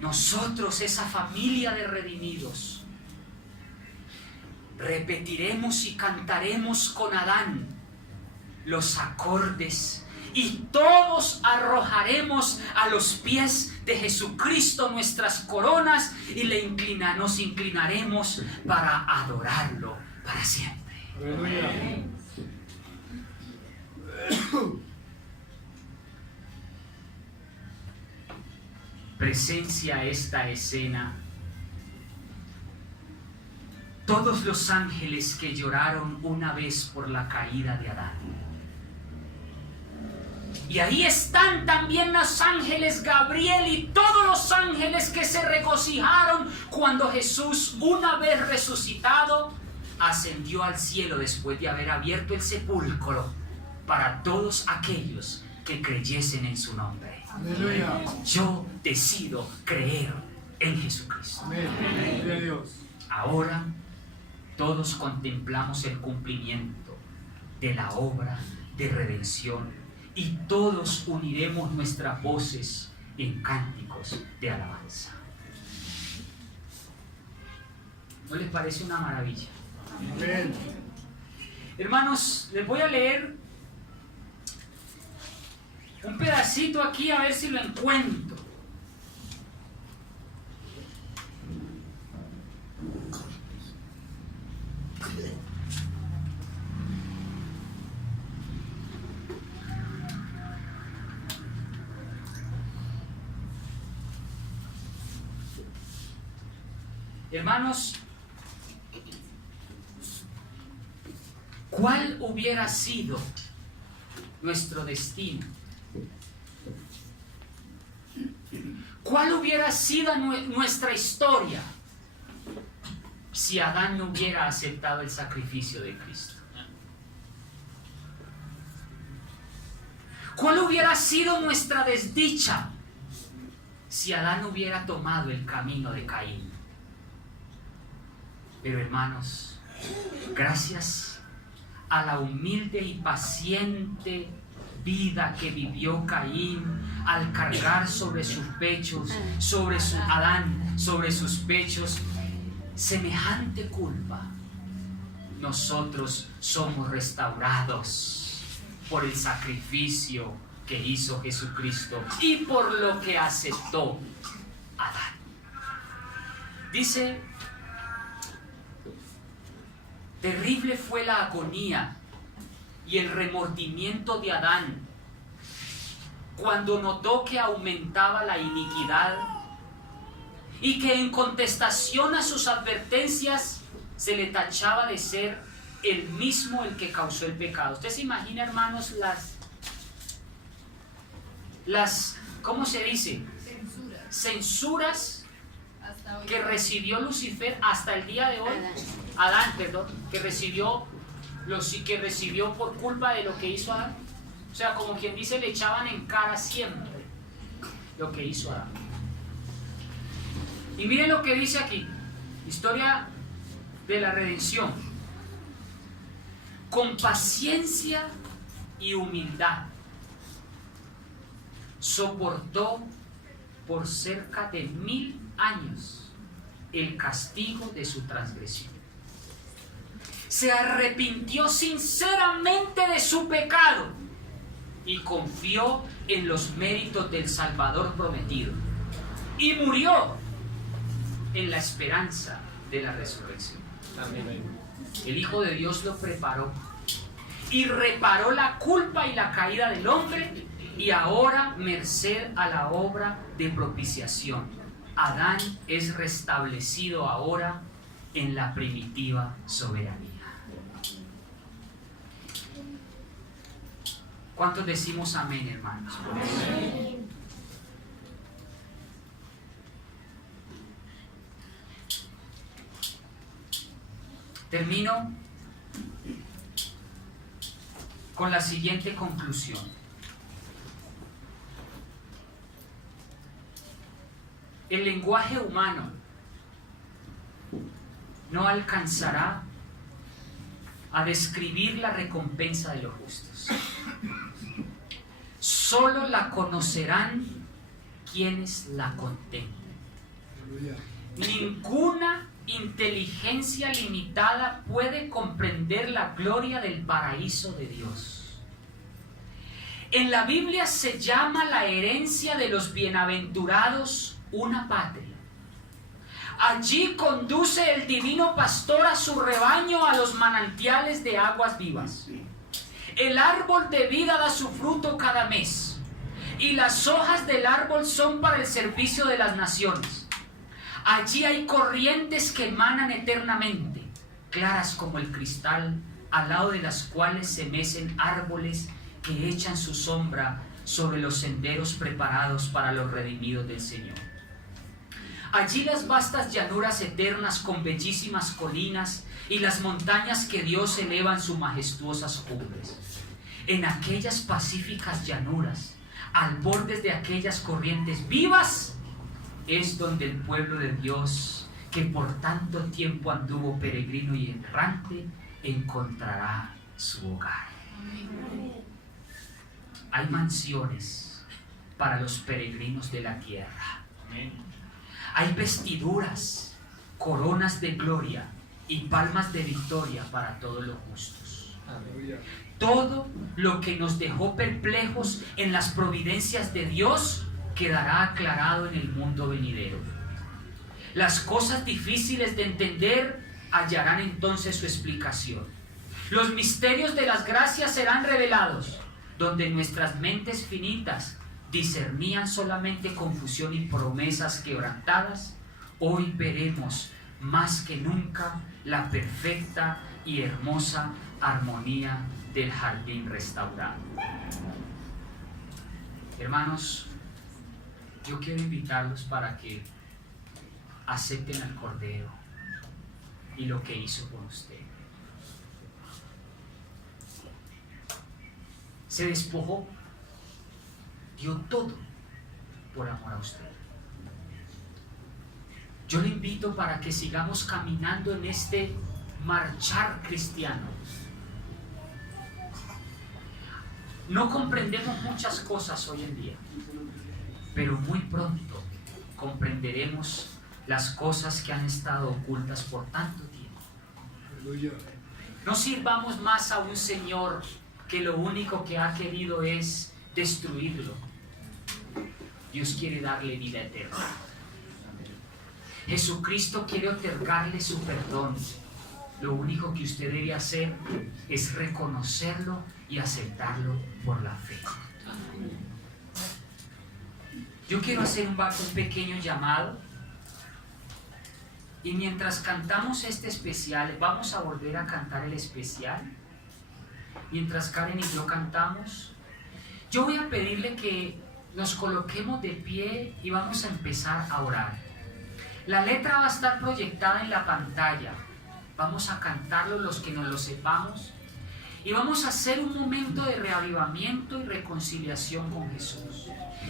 Nosotros, esa familia de redimidos, repetiremos y cantaremos con Adán los acordes y todos arrojaremos a los pies de Jesucristo nuestras coronas y nos inclinaremos para adorarlo para siempre. Aleluya. Presencia esta escena todos los ángeles que lloraron una vez por la caída de Adán. Y ahí están también los ángeles Gabriel y todos los ángeles que se regocijaron cuando Jesús, una vez resucitado, ascendió al cielo después de haber abierto el sepulcro para todos aquellos que creyesen en su nombre. Aleluya. Yo decido creer en Jesucristo. Amén. Gloria a Dios. Ahora todos contemplamos el cumplimiento de la obra de redención y todos uniremos nuestras voces en cánticos de alabanza. ¿No les parece una maravilla? Amén. Hermanos, les voy a leer un pedacito aquí a ver si lo encuentro. Hermanos, ¿cuál hubiera sido nuestro destino? ¿Cuál hubiera sido nuestra historia si Adán no hubiera aceptado el sacrificio de Cristo? ¿Cuál hubiera sido nuestra desdicha si Adán no hubiera tomado el camino de Caín? Pero hermanos, gracias a la humilde y paciente vida que vivió Caín al cargar sobre sus pechos, Adán, sobre sus pechos, semejante culpa, nosotros somos restaurados por el sacrificio que hizo Jesucristo y por lo que aceptó Adán. Dice: terrible fue la agonía y el remordimiento de Adán cuando notó que aumentaba la iniquidad y que en contestación a sus advertencias se le tachaba de ser el mismo el que causó el pecado. ¿Usted se imagina, hermanos, las ¿cómo se dice? censuras que recibió Lucifer hasta el día de hoy, Adán, que recibió por culpa de lo que hizo Adán. O sea, como quien dice, le echaban en cara siempre lo que hizo Adán. Y miren lo que dice aquí, historia de la redención. Con paciencia y humildad soportó por cerca de 1000 años el castigo de su transgresión. Se arrepintió sinceramente de su pecado y confió en los méritos del Salvador prometido y murió en la esperanza de la resurrección. Amén. El Hijo de Dios lo preparó y reparó la culpa y la caída del hombre, y ahora, merced a la obra de propiciación, Adán es restablecido ahora en la primitiva soberanía. ¿Cuántos decimos amén, hermanos? Amén. Termino con la siguiente conclusión. El lenguaje humano no alcanzará a describir la recompensa de los justos. Solo la conocerán quienes la contemplen. Ninguna inteligencia limitada puede comprender la gloria del paraíso de Dios. En la Biblia se llama la herencia de los bienaventurados una patria. Allí conduce el divino pastor a su rebaño a los manantiales de aguas vivas. El árbol de vida da su fruto cada mes, y las hojas del árbol son para el servicio de las naciones. Allí hay corrientes que emanan eternamente, claras como el cristal, al lado de las cuales se mecen árboles que echan su sombra sobre los senderos preparados para los redimidos del Señor. Allí las vastas llanuras eternas con bellísimas colinas y las montañas que Dios eleva en sus majestuosas cumbres. En aquellas pacíficas llanuras, al borde de aquellas corrientes vivas, es donde el pueblo de Dios, que por tanto tiempo anduvo peregrino y errante, encontrará su hogar. Hay mansiones para los peregrinos de la tierra. Hay vestiduras, coronas de gloria y palmas de victoria para todos los justos. Todo lo que nos dejó perplejos en las providencias de Dios quedará aclarado en el mundo venidero. Las cosas difíciles de entender hallarán entonces su explicación. Los misterios de las gracias serán revelados, donde nuestras mentes finitas discernían solamente confusión y promesas quebrantadas. Hoy veremos más que nunca la perfecta y hermosa armonía del jardín restaurado. Hermanos, yo quiero invitarlos para que acepten al Cordero y lo que hizo por usted. Se despojó, dio todo por amor a usted. Yo le invito para que sigamos caminando en este marchar cristiano. No comprendemos muchas cosas hoy en día, pero muy pronto comprenderemos las cosas que han estado ocultas por tanto tiempo. No sirvamos más a un Señor que lo único que ha querido es destruirlo. Dios quiere darle vida eterna. Jesucristo quiere otorgarle su perdón. Lo único que usted debe hacer es reconocerlo y aceptarlo por la fe. Yo quiero hacer un pequeño llamado, y mientras cantamos este especial, vamos a volver a cantar el especial. Mientras Karen y yo cantamos, yo voy a pedirle que nos coloquemos de pie y vamos a empezar a orar. La letra va a estar proyectada en la pantalla. Vamos a cantarlo los que nos lo sepamos. Y vamos a hacer un momento de reavivamiento y reconciliación con Jesús.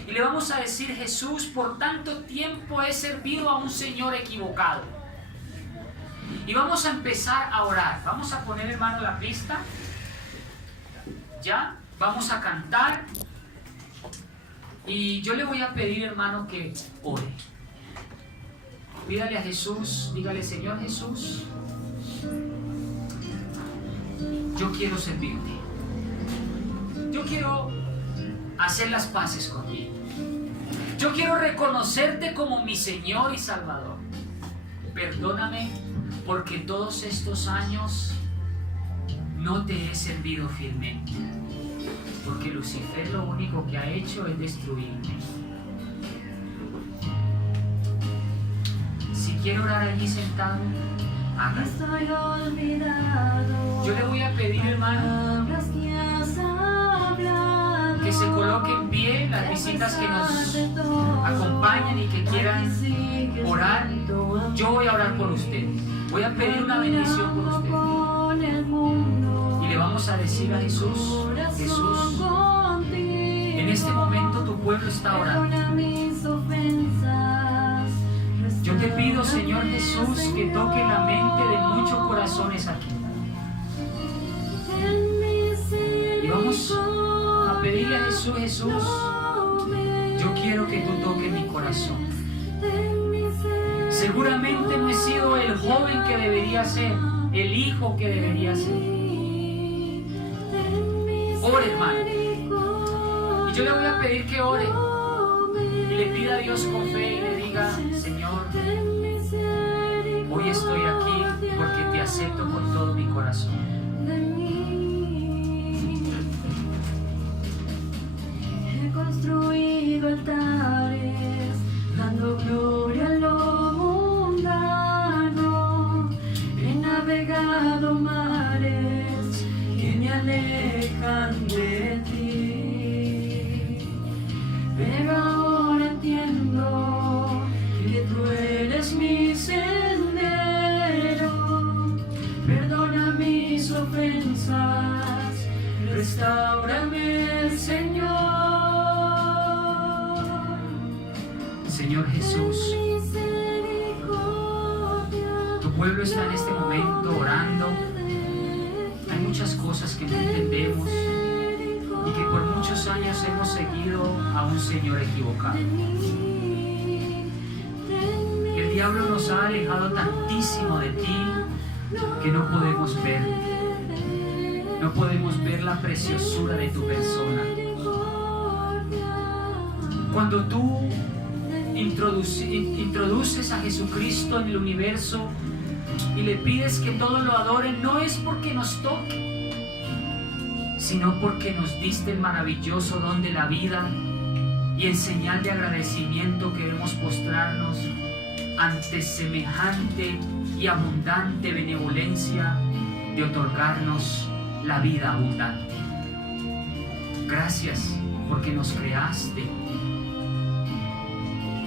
Y le vamos a decir: Jesús, por tanto tiempo he servido a un Señor equivocado. Y vamos a empezar a orar. Vamos a poner, hermano, la pista. Ya, vamos a cantar. Y yo le voy a pedir, hermano, que ore. Pídale a Jesús, dígale: Señor Jesús, yo quiero servirte. Yo quiero hacer las paces contigo. Yo quiero reconocerte como mi Señor y Salvador. Perdóname porque todos estos años no te he servido fielmente. Porque Lucifer lo único que ha hecho es destruirme. Si quiere orar allí sentado, hágalo. Yo le voy a pedir, hermano, que se coloque en pie las visitas que nos acompañan y que quieran orar. Yo voy a orar por ustedes. Voy a pedir una bendición por ustedes. Y le vamos a decir a Jesús: Jesús, en este momento tu pueblo está orando. Yo te pido, Señor Jesús, que toque la mente de muchos corazones aquí. Y vamos a pedirle a Jesús: Jesús, yo quiero que tú toques mi corazón. Seguramente no he sido el joven que debería ser, el hijo que debería ser. Ore, hermano. Y yo le voy a pedir que ore y le pida a Dios con fe y le diga: Señor, hoy estoy aquí porque te acepto con todo mi corazón. He construido altares, dando gloria a lo mundano. He navegado mares que me alejan de ti. Pero ahora entiendo que tú eres mi sendero. Perdona mis ofensas, restáurame, Señor. Señor Jesús, tu pueblo está en este momento orando. Hay muchas cosas que no entendemos y que por muchos años hemos seguido a un Señor equivocado. El diablo nos ha alejado tantísimo de ti que no podemos ver. No podemos ver la preciosura de tu persona. Cuando tú introduces a Jesucristo en el universo y le pides que todos lo adoren, no es porque nos toque, sino porque nos diste el maravilloso don de la vida, y en señal de agradecimiento queremos postrarnos ante semejante y abundante benevolencia de otorgarnos la vida abundante. Gracias porque nos creaste.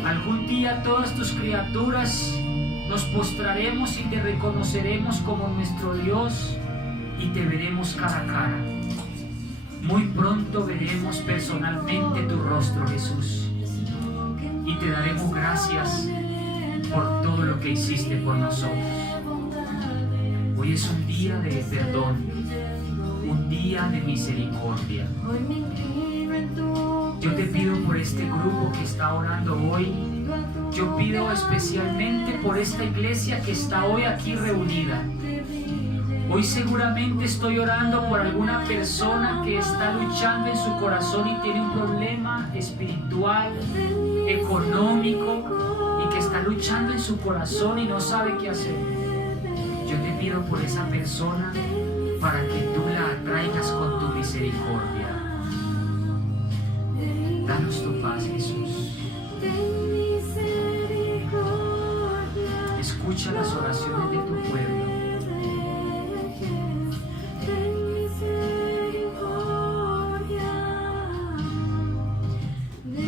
Algún día todas tus criaturas nos postraremos y te reconoceremos como nuestro Dios y te veremos cara a cara. Muy pronto veremos personalmente tu rostro, Jesús, y te daremos gracias por todo lo que hiciste por nosotros. Hoy es un día de perdón, un día de misericordia. Yo te pido por este grupo que está orando hoy. Yo pido especialmente por esta iglesia que está hoy aquí reunida. Hoy seguramente estoy orando por alguna persona que está luchando en su corazón y tiene un problema espiritual, económico, y que está luchando en su corazón y no sabe qué hacer. Yo te pido por esa persona para que tú la atraigas con tu misericordia. Danos tu paz, Jesús. Escucha las oraciones de tu pueblo. Ten misericordia de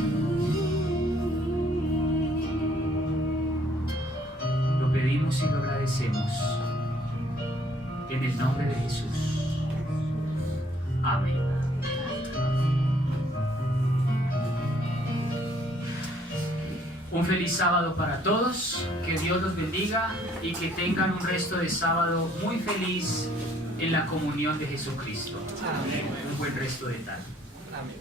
En el nombre de Jesús. Amén. Un feliz sábado para todos, que Dios los bendiga y que tengan un resto de sábado muy feliz en la comunión de Jesucristo. Un buen resto de tarde. Amén.